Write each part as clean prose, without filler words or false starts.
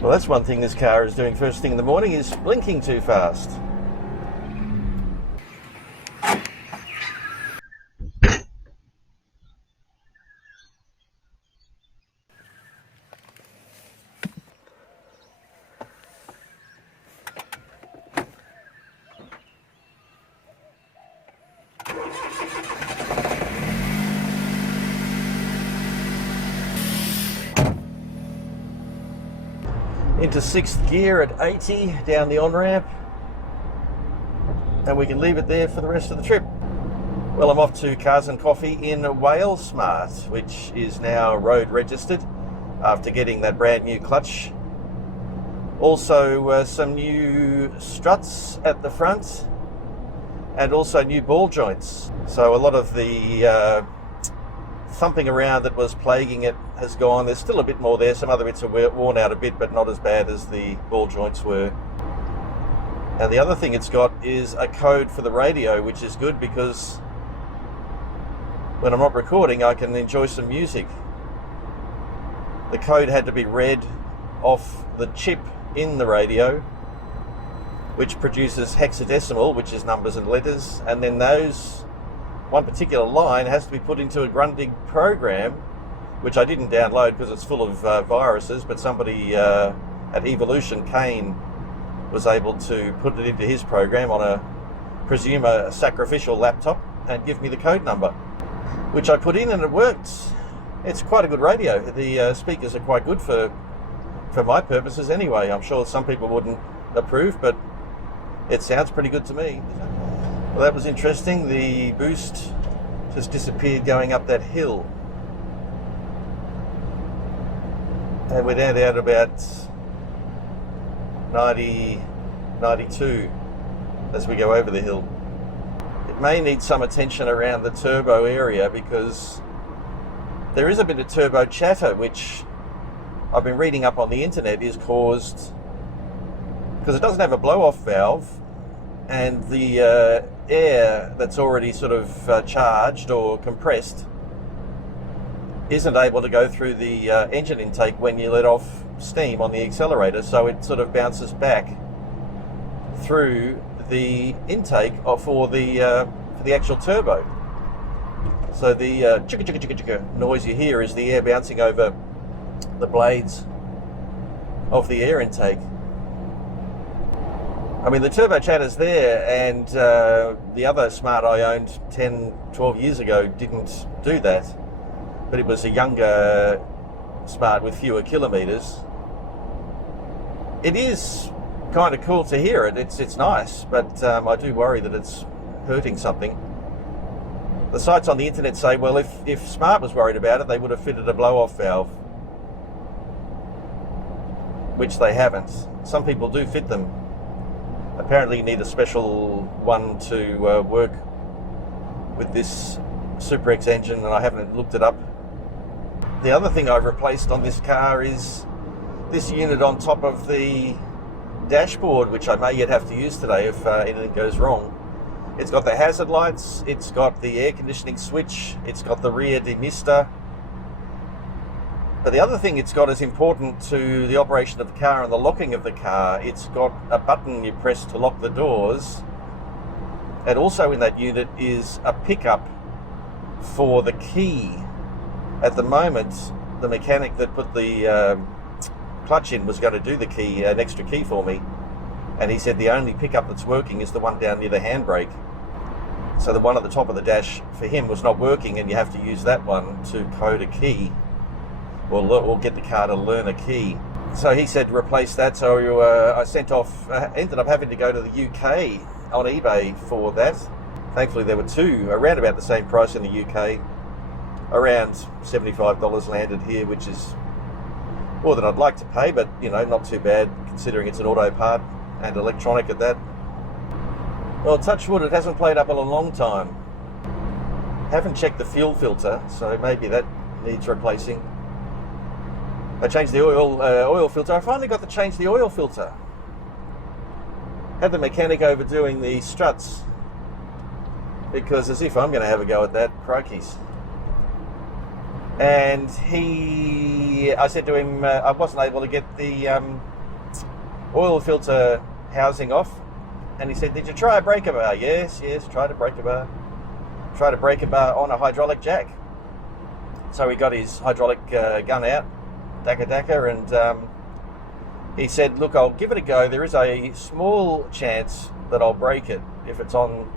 Well, that's one thing this car is doing first thing in the morning, is blinking too fast. Into sixth gear at 80 down the on-ramp, and we can leave it there for the rest of the trip. Well, I'm off to Cars and Coffee in Walesmart, which is now road registered after getting that brand new clutch. Also some new struts at the front and also new ball joints. So a lot of the thumping around that was plaguing it has gone. There's still a bit more there. Some other bits are worn out a bit, but not as bad as the ball joints were. And the other thing it's got is a code for the radio, which is good because when I'm not recording, I can enjoy some music. The code had to be read off the chip in the radio, which produces hexadecimal, which is numbers and letters, and then those one particular line has to be put into a Grundig program, which I didn't download because it's full of viruses, but somebody at Evolution, Kane, was able to put it into his program on a sacrificial laptop and give me the code number, which I put in and it worked. It's quite a good radio. The speakers are quite good for my purposes anyway. I'm sure some people wouldn't approve, but it sounds pretty good to me. Well, that was interesting. The boost just disappeared going up that hill. And we're down at about 90, 92 as we go over the hill. It may need some attention around the turbo area because there is a bit of turbo chatter, which I've been reading up on the internet is caused because it doesn't have a blow-off valve, and the air that's already sort of charged or compressed isn't able to go through the engine intake when you let off steam on the accelerator, so it sort of bounces back through the intake for the actual turbo. So the chicka chicka chicka chicka noise you hear is the air bouncing over the blades of the air intake. I mean, the turbo chatter's there, and the other Smart I owned 10, 12 years ago didn't do that, but it was a younger Smart with fewer kilometres. It is kind of cool to hear it. It's nice, but I do worry that it's hurting something. The sites on the internet say, well, if Smart was worried about it, they would have fitted a blow-off valve, which they haven't. Some people do fit them. Apparently you need a special one to work with this Super X engine, and I haven't looked it up. The other thing I've replaced on this car is this unit on top of the dashboard, which I may yet have to use today if anything goes wrong. It's got the hazard lights, it's got the air conditioning switch, it's got the rear demister. But the other thing it's got is important to the operation of the car and the locking of the car. It's got a button you press to lock the doors, and also in that unit is a pickup for the key. At the moment, the mechanic that put the clutch in was going to do the key, an extra key for me, and he said the only pickup that's working is the one down near the handbrake. So the one at the top of the dash for him was not working, and you have to use that one to code a key, or get the car to learn a key. So he said replace that. So I sent off, ended up having to go to the UK on eBay for that. Thankfully there were two around about the same price in the UK. Around $75 landed here, which is more than I'd like to pay, but you know, not too bad considering it's an auto part and electronic at that. Well, touch wood, it hasn't played up in a long time. Haven't checked the fuel filter, so maybe that needs replacing. I changed the oil filter. I finally got to change the oil filter. Had the mechanic over doing the struts, because as if I'm going to have a go at that, crokies. And I said to him, I wasn't able to get the oil filter housing off. And he said, did you try a breaker bar? Yes, tried a breaker bar. Tried a breaker bar on a hydraulic jack. So he got his hydraulic gun out, Dakka, and he said, look, I'll give it a go. There is a small chance that I'll break it if it's on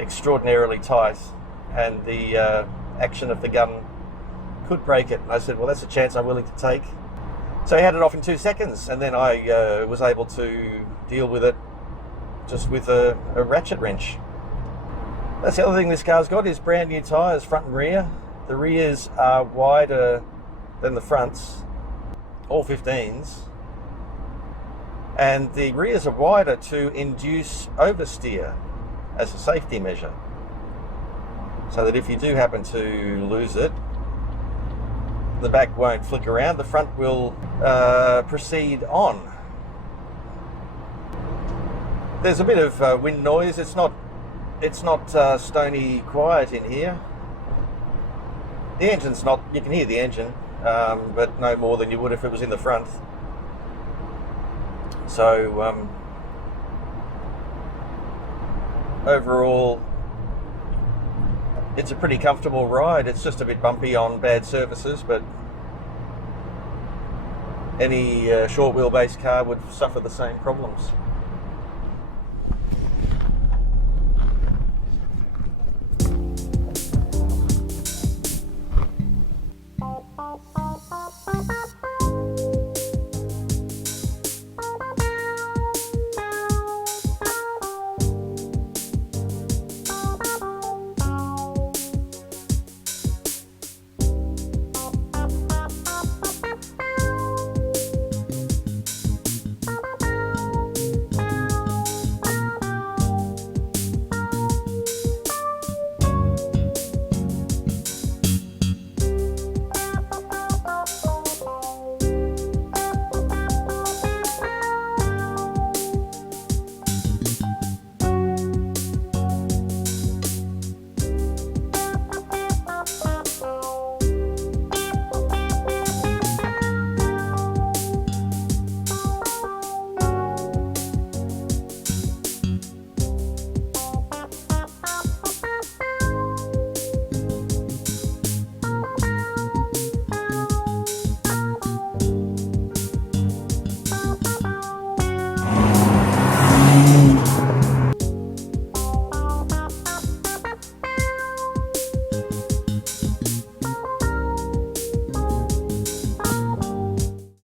extraordinarily tight and the action of the gun could break it. And I said, well, that's a chance I'm willing to take. So he had it off in 2 seconds, and then I was able to deal with it just with a ratchet wrench. That's the other thing this car's got, is brand new tyres, front and rear. The rears are wider than the fronts, all 15s. And the rears are wider to induce oversteer as a safety measure, so that if you do happen to lose it, the back won't flick around, the front will proceed on. There's a bit of wind noise. It's not stony quiet in here. The engine's not, you can hear the engine, but no more than you would if it was in the front. So overall, it's a pretty comfortable ride. It's just a bit bumpy on bad surfaces, but any short wheelbase car would suffer the same problems.